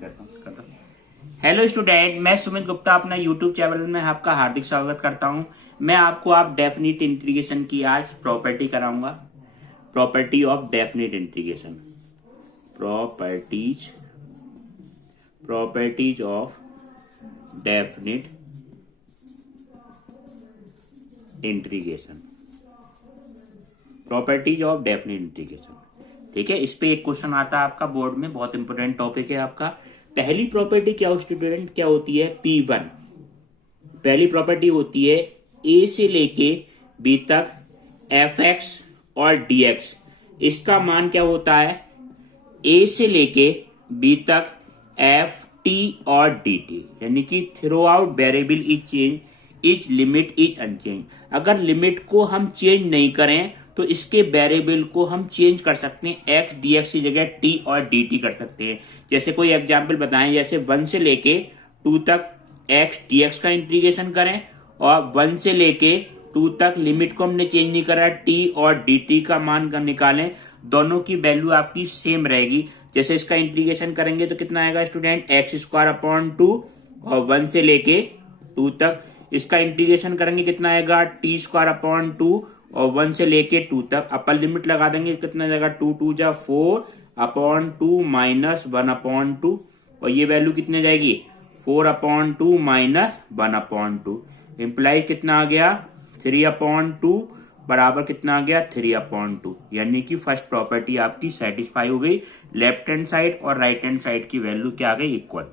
करता हूँ। Hello student, मैं सुमित गुप्ता अपना यूट्यूब चैनल में आपका हार्दिक स्वागत करता हूँ। मैं आपको आप डेफिनिट इंटीग्रेशन की आज प्रॉपर्टी कराऊंगा। Property of definite integration, properties of definite integration, properties of definite integration. ठीक है, इस पे एक क्वेश्चन आता है आपका बोर्ड में, बहुत इंपोर्टेंट टॉपिक है आपका। पहली प्रॉपर्टी क्या स्टूडेंट क्या होती है? P1 पहली प्रॉपर्टी होती है ए से लेके बी तक fx और dx, इसका मान क्या होता है? ए से लेके बी तक एफ टी और डी टी, यानी कि through variable is change, is limit is unchange. अगर लिमिट को हम चेंज नहीं करें तो इसके वेरिएबल को हम चेंज कर सकते हैं, एक्स डी एक्स की जगह टी और डी टी कर सकते हैं। जैसे कोई एग्जाम्पल बताएं, जैसे 1 से लेके 2 तक एक्स डी एक्स का इंटीग्रेशन करें और 1 से लेके 2 तक लिमिट को हमने चेंज नहीं करा, टी और डी टी का मान निकालें, दोनों की वैल्यू आपकी सेम रहेगी। जैसे इसका इंटीग्रेशन करेंगे तो कितना आएगा स्टूडेंट? एक्स स्क्वायर अपॉन 2, और 1 से लेके 2 तक इसका इंटीग्रेशन करेंगे कितना आएगा? टी स्क्वायर अपॉन 2, और 1 से लेके 2 तक अपर लिमिट लगा देंगे, कितना जाएगा? 2 2 जा 4 अपॉन 2 माइनस 1 अपॉन 2, और ये वैल्यू कितने जाएगी? 4 अपॉन 2 माइनस 1 अपॉन 2, इम्प्लाई कितना आ गया? 3 अपॉन 2 बराबर कितना आ गया? 3 अपॉन 2। यानी कि फर्स्ट प्रॉपर्टी आपकी सेटिस्फाई हो गई। लेफ्ट हैंड साइड और राइट हैंड साइड की वैल्यू क्या आ गई? इक्वल।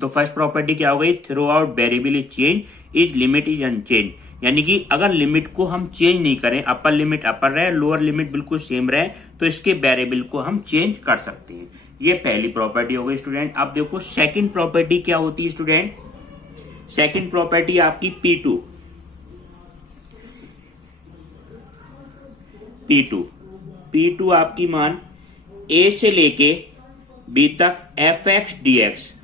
तो फर्स्ट प्रॉपर्टी क्या हो गई? Through variable is change, is limit is unchange. यानी कि अगर लिमिट को हम चेंज नहीं करें, अपर लिमिट अपर रहे, लोअर लिमिट बिल्कुल सेम रहे, तो इसके वेरिएबल को हम चेंज कर सकते हैं। ये पहली प्रॉपर्टी हो गई स्टूडेंट। अब देखो सेकंड प्रॉपर्टी क्या होती है स्टूडेंट? सेकंड प्रॉपर्टी आपकी P2 आपकी मान ए से लेके बी तक एफ एक्स डी एक्स,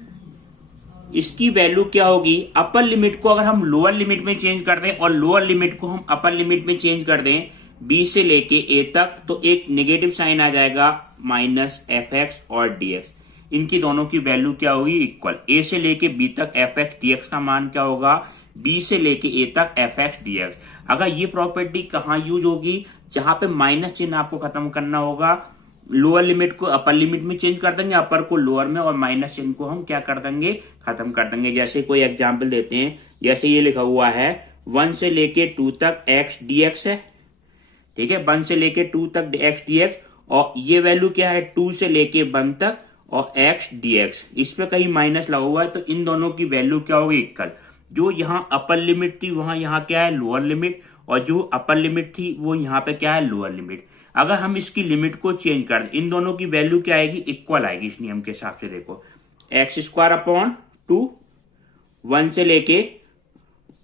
इसकी वैल्यू क्या होगी? अपर लिमिट को अगर हम लोअर लिमिट में चेंज कर दें और लोअर लिमिट को हम अपर लिमिट में चेंज कर दें बी से लेके ए तक, तो एक नेगेटिव साइन आ जाएगा, माइनस एफ एक्स और डी एक्स। इनकी दोनों की वैल्यू क्या होगी? इक्वल। ए से लेके बी तक एफ एक्स डी एक्स का मान क्या होगा? बी से लेके ए तक एफ एक्स डी एक्स। अगर ये प्रॉपर्टी कहाँ यूज होगी? जहां पे माइनस चिन्ह आपको खत्म करना होगा, लोअर लिमिट को अपर लिमिट में चेंज कर देंगे, अपर को लोअर में, और माइनस चिन्ह को हम क्या कर देंगे? खत्म कर देंगे। जैसे कोई एग्जांपल देते हैं, जैसे ये लिखा हुआ है 1 से लेके 2 तक एक्स डी एक्स है। ठीक है, 1 से लेके 2 तक एक्स डी एक्स, और ये वैल्यू क्या है? 2 से लेके 1 तक और एक्स डी एक्स। इस पे कहीं माइनस लगा हुआ है, तो इन दोनों की वैल्यू क्या होगी? इक्वल। जो यहाँ अपर लिमिट थी वहां यहाँ क्या है? लोअर लिमिट, और जो अपर लिमिट थी वो यहाँ पे क्या है? Lower limit. अगर हम इसकी लिमिट को चेंज कर दें, इन दोनों की वैल्यू क्या आएगी? इक्वल आएगी इस नियम के हिसाब से। देखो एक्स स्क्वायर अपॉन 2, 1 से लेके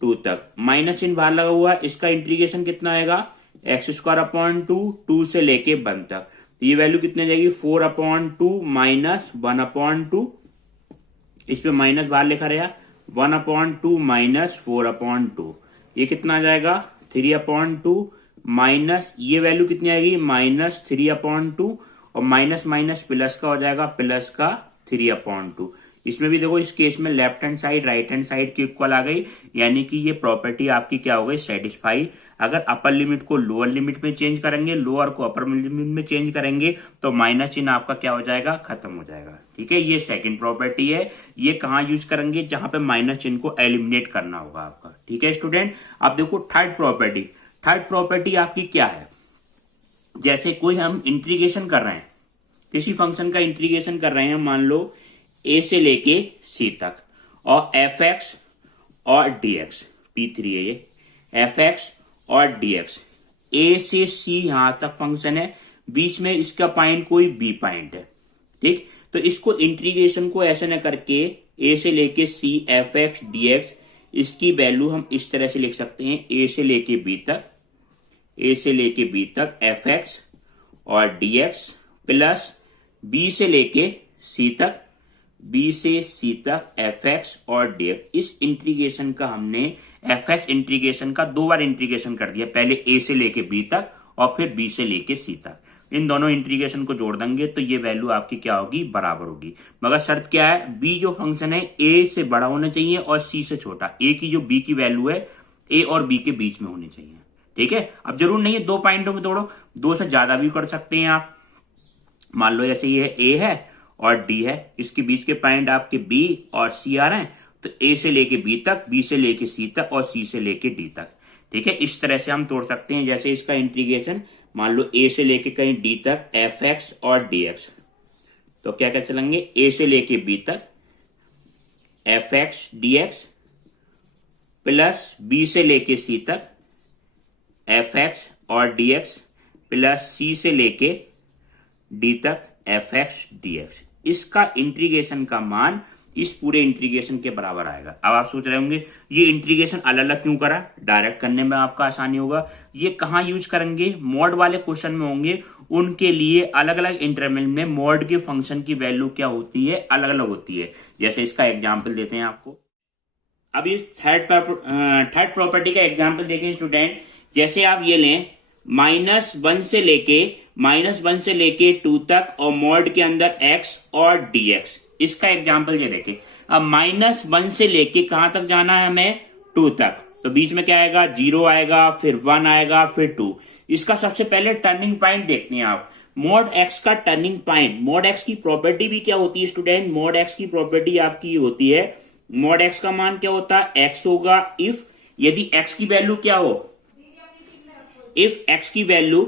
2 तक, माइनस चिन्ह बाहर लगा हुआ है, इसका इंटीग्रेशन कितना आएगा? एक्स स्क्वायर अपॉन 2, 2 से लेके 1 तक, तो ये वैल्यू कितने जाएगी? 4 अपॉन 2 माइनस 1 अपॉन 2, इस पे माइनस बाहर लिखा रहेगा, 1 अपॉन 2 माइनस 4 अपॉन 2, ये कितना आ जाएगा? 3 अपॉन 2 माइनस, ये वैल्यू कितनी आएगी? माइनस 3 अपॉन 2, और माइनस माइनस प्लस का हो जाएगा, प्लस का 3 अपॉन 2। इसमें भी देखो इस केस में left hand side right hand side की इक्वल आ गई, यानी कि ये प्रॉपर्टी आपकी क्या हो गई? सेटिस्फाई। अगर अपर लिमिट को लोअर लिमिट में चेंज करेंगे, लोअर को अपर लिमिट में चेंज करेंगे, तो माइनस चिन्ह आपका क्या हो जाएगा? खत्म हो जाएगा। ठीक है, ये सेकंड प्रॉपर्टी है। ये कहाँ यूज करेंगे? जहां पे माइनस चिन्ह को एलिमिनेट करना होगा आपका। ठीक है स्टूडेंट, अब देखो थर्ड प्रॉपर्टी। थर्ड प्रॉपर्टी आपकी क्या है? जैसे कोई हम इंटीग्रेशन कर रहे हैं, किसी फंक्शन का इंटीग्रेशन कर रहे हैं, मान लो ए से लेके सी तक, और एफ एक्स और डी एक्स, P3 है ये, एफ एक्स और डी एक्स, ए से सी यहां तक फंक्शन है, बीच में इसका पॉइंट कोई बी पॉइंट है। ठीक, तो इसको इंटीग्रेशन को ऐसे न करके ए से लेके C F X D X, इसकी वैल्यू हम इस तरह से लिख सकते हैं, ए से लेके बी तक एफ एक्स और डी एक्स, प्लस बी से लेके सी तक, बी से सी तक एफ एक्स और डी एक्स। इस इंटीग्रेशन का हमने एफ एक्स इंटीग्रेशन का 2 बार इंटीग्रेशन कर दिया, पहले ए से लेके बी तक और फिर बी से लेके सी तक। इन दोनों इंटीग्रेशन को जोड़ देंगे तो ये वैल्यू आपकी क्या होगी, बराबर होगी। मगर शर्त क्या है, बी जो फंक्शन है ए से बड़ा होना चाहिए और सी से छोटा। ए की जो बी की वैल्यू है ए और बी के बीच में होनी चाहिए। ठीक है, अब जरूर नहीं है 2 पॉइंटों में तोड़ो, 2 से ज्यादा भी कर सकते हैं आप। मान लो जैसे ये ए है और डी है, इसके बीच के पॉइंट आपके बी और सी आ रहे हैं, तो ए से लेके बी तक, बी से लेके सी तक और सी से लेके डी तक। ठीक है, इस तरह से हम तोड़ सकते हैं। जैसे इसका इंटीग्रेशन मान लो ए से लेके कहीं डी तक एफ एक्स और डी एक्स, तो क्या क्या चलेंगे, ए से लेके बी तक F X D X plus B से लेके सी तक एफ एक्स और डी एक्स प्लस सी से लेके डी तक एफ एक्स डी एक्स। इसका इंटीग्रेशन का मान इस पूरे इंटीग्रेशन के बराबर आएगा। अब आप सोच रहे होंगे ये इंटीग्रेशन अलग अलग क्यों करा, डायरेक्ट करने में आपका आसानी होगा। ये कहां यूज करेंगे, मॉड वाले क्वेश्चन में होंगे, उनके लिए अलग अलग इंटरवल में मॉड के फंक्शन की वैल्यू क्या होती है, अलग अलग होती है। जैसे इसका एग्जाम्पल देते हैं आपको। अब इस थर्ड प्रॉपर्टी का एग्जाम्पल देखें स्टूडेंट। जैसे आप ये लें -1 से लेके 2 तक और मॉड के अंदर x और dx, इसका एग्जाम्पल ये देखें। अब -1 से लेके कहां तक जाना है हमें, 2 तक, तो बीच में क्या आएगा, 0 आएगा, फिर 1 आएगा, फिर 2। इसका सबसे पहले टर्निंग पॉइंट देखते हैं आप। मॉड x का टर्निंग पॉइंट, मॉड x की प्रॉपर्टी भी क्या होती है स्टूडेंट, मॉड x की प्रॉपर्टी आपकी होती है, मॉड x का मान क्या होता है, x होगा इफ, यदि x की वैल्यू क्या हो, इफ x की value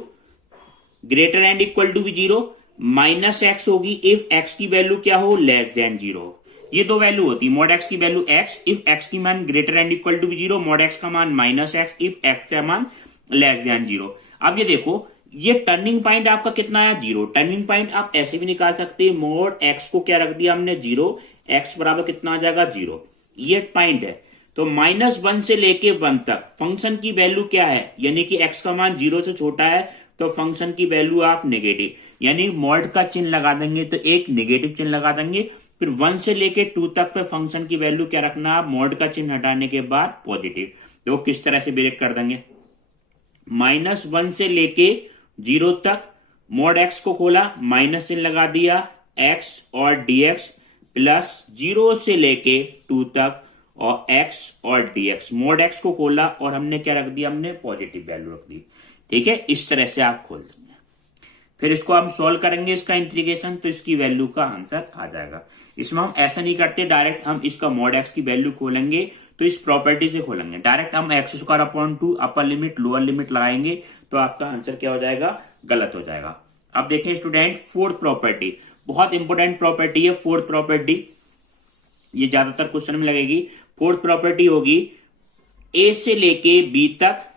greater and equal to B 0, minus X होगी इफ x की वैल्यू क्या हो, लेस देन 0। ये दो वैल्यू होती है, मॉड x की वैल्यू x इफ x की मान greater and equal to B 0, mod x का मान -x इफ x का मान लेस देन 0। अब ये देखो, ये टर्निंग पॉइंट आपका कितना है, 0। टर्निंग पॉइंट आप ऐसे भी निकाल सकते हैं, मॉड x को क्या रख दिया हमने, 0, x बराबर कितना आ जाएगा, 0। ये पॉइंट है। तो -1 से लेके 1 तक फंक्शन की वैल्यू क्या है, यानी कि x का मान 0 से छोटा है तो फंक्शन की वैल्यू आप नेगेटिव, यानी मॉड का चिन्ह लगा देंगे तो एक नेगेटिव चिन्ह लगा देंगे। फिर 1 से लेके 2 तक पे फंक्शन की वैल्यू क्या रखना, मॉड का चिन्ह हटाने के बाद पॉजिटिव। तो किस तरह से ब्रेक कर देंगे, -1 से लेके 0 तक मॉड x को खोला, माइनस चिन्ह लगा दिया, x और dx प्लस 0 से लेके 2 तक और x और dx, मॉड x को खोला और हमने क्या रख दिया, हमने पॉजिटिव वैल्यू रख दी। ठीक है, इस तरह से आप खोल देंगे। फिर इसको हम सॉल्व करेंगे इसका इंटीग्रेशन, तो इसकी वैल्यू का आंसर आ जाएगा। इसमें हम ऐसा नहीं करते डायरेक्ट, हम इसका मॉड x की वैल्यू खोलेंगे तो इस प्रॉपर्टी से खोलेंगे डायरेक्ट। हम x² upper limit lower limit लगाएंगे तो आपका आंसर क्या हो जाएगा, गलत हो जाएगा। अब देखें स्टूडेंट, फोर्थ प्रॉपर्टी बहुत इंपॉर्टेंट प्रॉपर्टी है। फोर्थ प्रॉपर्टी ये ज्यादातर क्वेश्चन में लगेगी। फोर्थ प्रॉपर्टी होगी a से लेके b तक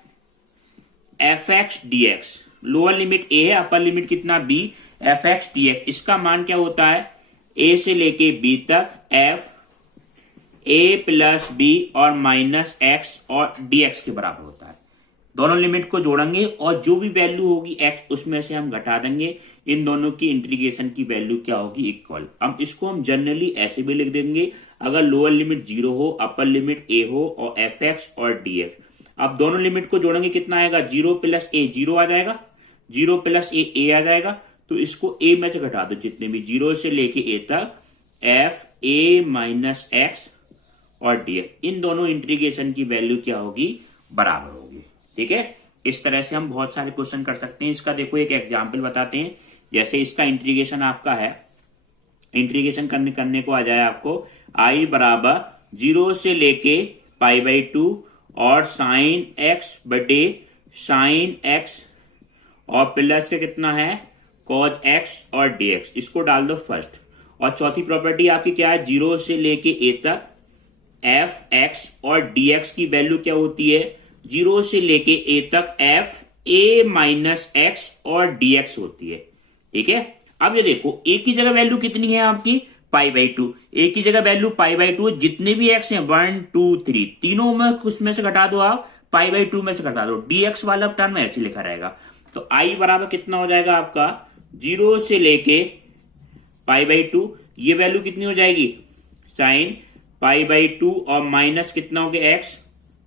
F X D x, lower limit a है, अपर लिमिट कितना b, F X D X. इसका मान क्या होता है, a से लेके b तक f a प्लस b और माइनस x और dx के बराबर होता है। दोनों लिमिट को जोड़ेंगे और जो भी वैल्यू होगी x उसमें से हम घटा देंगे, इन दोनों की इंटीग्रेशन की वैल्यू क्या होगी, इक्वल। अब इसको हम जनरली ऐसे भी लिख देंगे, अगर लोअर लिमिट 0 हो, अपर लिमिट a हो और एफ एक्स और dx। अब दोनों लिमिट को जोड़ेंगे, कितना आएगा, 0 प्लस a 0 आ जाएगा, 0 प्लस a आ जाएगा। तो इसको a में से घटा दो, जितने भी 0 से लेके a तक एफ a माइनस एक्स और dx, इन दोनों इंटीग्रेशन की वैल्यू क्या होगी, बराबर होगी। ठीक है, इस तरह से हम बहुत सारे क्वेश्चन कर सकते हैं। इसका देखो एक एग्जाम्पल बताते हैं। जैसे इसका इंटीग्रेशन आपका है, इंटीग्रेशन करने को आ जाए आपको i बराबर 0 से लेके π/2 और साइन एक्स बटे साइन एक्स और प्लस का कितना है, cos x और dx, इसको डाल दो फर्स्ट। और चौथी प्रॉपर्टी आपकी क्या है, 0 से लेके a तक एफ एक्स और dx की वैल्यू क्या होती है, 0 से लेके a तक एफ a माइनस एक्स और dx होती है। ठीक है, अब ये देखो a की जगह वैल्यू कितनी है आपकी, π/2, a की जगह वैल्यू π/2, जितने भी x हैं 1 2 3 तीनों में उसमें से घटा दो, आप π/2 में से घटा दो, dx वाला टर्म ऐसे लिखा रहेगा। तो i बराबर कितना हो जाएगा आपका, 0 से लेके π/2, ये वैल्यू कितनी हो जाएगी, साइन π/2 और माइनस कितना हो गया x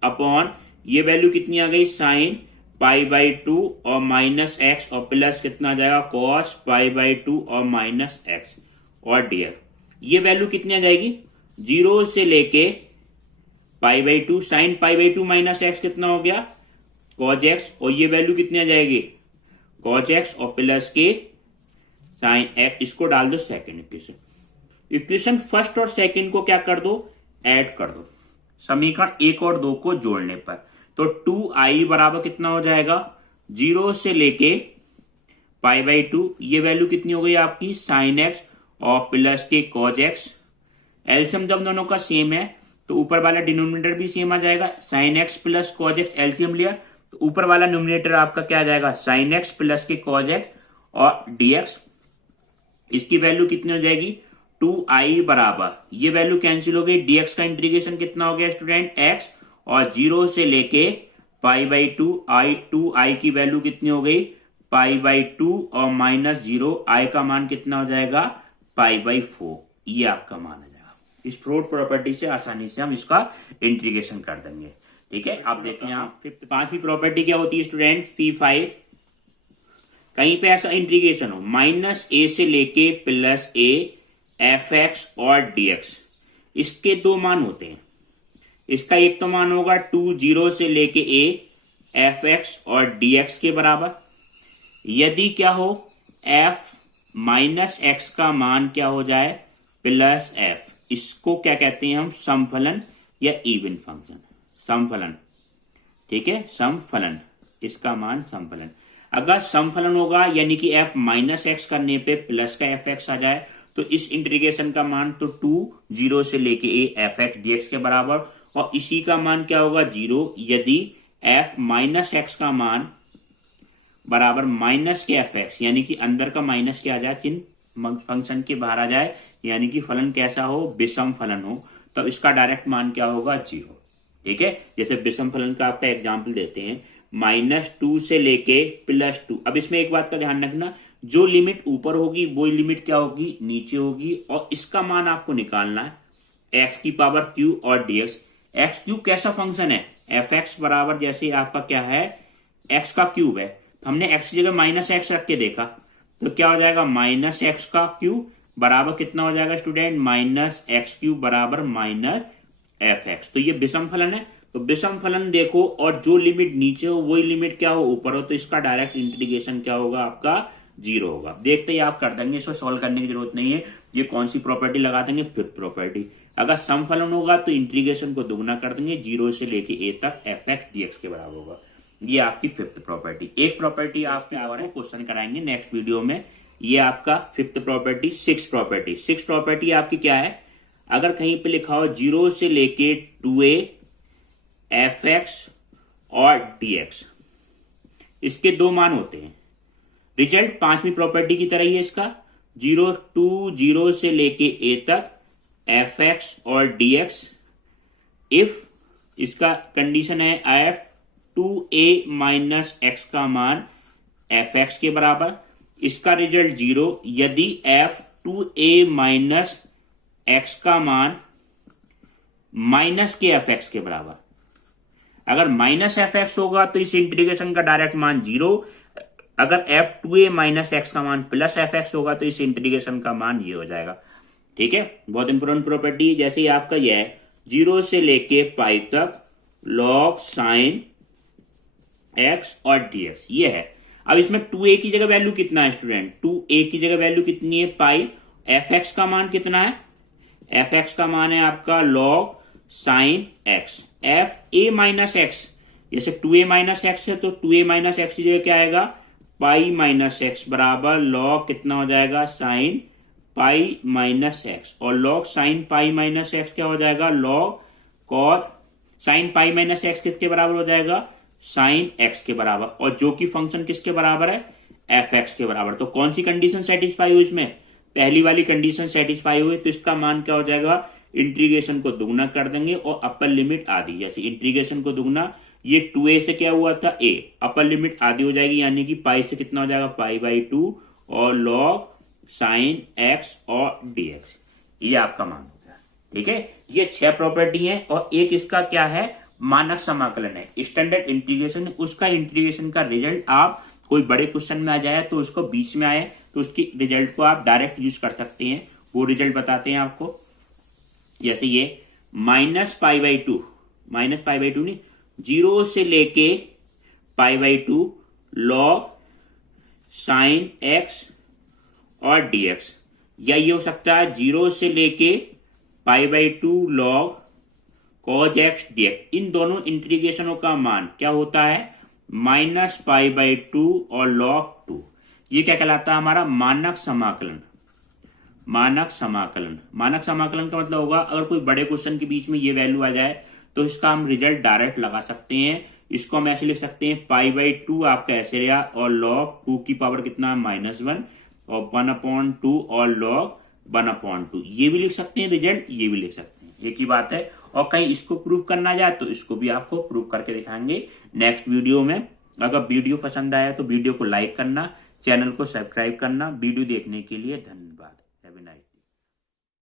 अपॉन ये वैल्यू कितनी आ गई, साइन π/2 और माइनस एक्स और प्लस कितना आ जाएगा cos π/2 और माइनस एक्स और dx। ये वैल्यू कितनी आ जाएगी 0 से लेके π/2 साइन π/2 माइनस एक्स कितना हो गया cos x और ये वैल्यू कितनी आ जाएगी cos x और प्लस के साइन एक्स। इसको डाल दो सेकंड इक्वेशन फर्स्ट और सेकंड को क्या कर दो ऐड कर दो समीकरण 1 और 2 को जोड़ने पर। तो 2i बराबर कितना हो जाएगा 0 से लेके π/2 ये वैल्यू कितनी हो गई आपकी साइन एक्स और प्लस के cos x। एलसीएम जब दोनों का सेम है तो ऊपर वाला डिनोमिनेटर भी सेम आ जाएगा sine x plus cos x। LCM लिया तो ऊपर वाला न्यूमिनेटर आपका क्या आ जाएगा साइन एक्स प्लस के cos x और dx। इसकी वैल्यू कितनी हो जाएगी 2i बराबर ये वैल्यू कैंसिल हो गई dx का इंटीग्रेशन कितना हो गया स्टूडेंट x और 0 से लेके π/2 2i की वैल्यू कितनी हो गई π/2 और माइनस 0 i का मान कितना हो जाएगा π/4। ये आपका मान आ जाएगा। इस फ्रूट प्रॉपर्टी से आसानी से हम इसका इंटीग्रेशन कर देंगे। ठीक है, आप देखें यहाँ पांचवी प्रॉपर्टी क्या होती है स्टूडेंट P5 कहीं पे ऐसा इंटीग्रेशन हो माइनस a से लेके प्लस a fx और dx। इसके दो मान होते हैं। इसका एक तो मान होगा 0 से लेके a fx और dx के बराबर। यदि क्या हो f माइनस एक्स का मान क्या हो जाए प्लस f, इसको क्या कहते हैं हम समफलन या इवन फंक्शन समफलन। ठीक है, समफलन, इसका मान समफलन। अगर समफलन होगा यानी कि f माइनस एक्स करने पे प्लस का fx आ जाए तो इस इंटीग्रेशन का मान तो 0 से लेके a fx dx के बराबर और इसी का मान क्या होगा 0 यदि f माइनस एक्स का मान बराबर माइनस के fx यानी कि अंदर का माइनस क्या आ जाए चिन्ह फंक्शन के बाहर आ जाए यानी कि फलन कैसा हो विषम फलन हो तो इसका डायरेक्ट मान क्या होगा 0। ठीक है, जैसे विषम फलन का आपका एग्जाम्पल देते हैं -2 से लेके +2। अब इसमें एक बात का ध्यान रखना जो लिमिट ऊपर होगी वो लिमिट क्या होगी नीचे होगी और इसका मान आपको निकालना है x की पावर q और dx। एक्स क्यूब कैसा फंक्शन है fx बराबर जैसे आपका क्या है x का क्यूब है। हमने x की जगह माइनस एक्स रख के देखा तो क्या हो जाएगा माइनस एक्स का क्यूब बराबर कितना हो जाएगा स्टूडेंट माइनस एक्स क्यूब बराबर माइनस fx। तो ये विषम फलन है। तो विषम फलन देखो और जो लिमिट नीचे हो वही लिमिट क्या हो ऊपर हो तो इसका डायरेक्ट इंटीग्रेशन क्या होगा आपका 0 होगा। देखते ही आप कर देंगे, इसको सॉल्व करने की जरूरत नहीं है। ये कौन सी प्रॉपर्टी लगा देंगे फिफ्थ प्रॉपर्टी। अगर समफलन होगा तो इंटीग्रेशन को दुगना कर देंगे 0 से लेके a तक fx dx के बराबर होगा। ये आपकी फिफ्थ प्रॉपर्टी। एक प्रॉपर्टी आपके और है क्वेश्चन कराएंगे नेक्स्ट वीडियो में। ये आपका फिफ्थ प्रॉपर्टी। सिक्स प्रॉपर्टी आपकी क्या है अगर कहीं पे लिखा हो 0 से लेके 2a fx और dx, इसके दो मान होते हैं। रिजल्ट पांचवी प्रॉपर्टी की तरह ही है इसका 0 से लेके a तक fx और dx इफ इसका कंडीशन है f 2a माइनस x का मान fx के बराबर। इसका रिजल्ट 0 यदि f 2a माइनस x का मान माइनस के fx के बराबर। अगर माइनस fx होगा तो इस इंटीग्रेशन का डायरेक्ट मान 0। अगर f 2a माइनस x का मान प्लस fx होगा तो इस इंटीग्रेशन का मान ये हो जाएगा। ठीक है, बहुत इंपोर्टेंट प्रॉपर्टी। जैसे ही आपका यह है 0 से लेके पाई तक log साइन x और dx ये है। अब इसमें 2a की जगह वैल्यू कितना है स्टूडेंट 2a की जगह वैल्यू कितनी है पाई। fx का मान कितना है fx का मान है आपका log sine x। f a minus X जैसे 2a माइनस एक्स है तो 2a माइनस एक्स की जगह क्या आएगा पाई माइनस एक्स बराबर log कितना हो जाएगा साइन पाई माइनस एक्स और log sine pi minus x क्या हो जाएगा log cos sine pi minus x किसके बराबर हो जाएगा साइन एक्स के बराबर और जो कि फंक्शन किसके बराबर है fx के बराबर। तो कौन सी कंडीशन सेटिस्फाई हुई इसमें पहली वाली कंडीशन सेटिस्फाई हुई तो इसका मान क्या हो जाएगा इंटीग्रेशन को दुगना कर देंगे और अपर लिमिट आधी। जैसे इंटीग्रेशन को दुगना ये 2a से क्या हुआ था a अपर लिमिट आधी हो जाएगी यानी कि पाई से कितना हो जाएगा पाई/2 और log साइन x और dx ये आपका मान हो गया। ठीक है, ये 6 प्रॉपर्टी है और एक इसका क्या है मानक समाकलन है, स्टैंडर्ड इंटीग्रेशन है, उसका इंटीग्रेशन का रिजल्ट आप कोई बड़े क्वेश्चन में आ जाए तो उसको बीच में आए तो उसकी रिजल्ट को आप डायरेक्ट यूज कर सकते हैं। वो रिजल्ट बताते हैं आपको। जैसे ये -π/2 नहीं, 0 से लेके π/2 log sin x और dx, या ये हो सकता है 0 से लेके π/2 log cos x dx। इन दोनों इंटीग्रेशनों का मान क्या होता है, -π/2 और log 2। ये क्या कहलाता है, हमारा मानक समाकलन। मानक समाकलन का मतलब होगा अगर कोई बड़े क्वेश्चन के बीच में ये वैल्यू आ जाए तो इसका हम रिजल्ट डायरेक्ट लगा सकते हैं। इसको हम ऐसे लिख सकते हैं, π/2 आपका ऐसे रहा और log 2 की पावर कितना है, -1 और 1/2 और log 1/2। ये भी लिख सकते हैं रिजल्ट, ये भी लिख सकते हैं, एक ही बात है। और कहीं इसको प्रूव करना जाए तो इसको भी आपको प्रूव करके दिखाएंगे नेक्स्ट वीडियो में। अगर वीडियो पसंद आया तो वीडियो को लाइक करना, चैनल को सब्सक्राइब करना। वीडियो देखने के लिए धन्यवाद।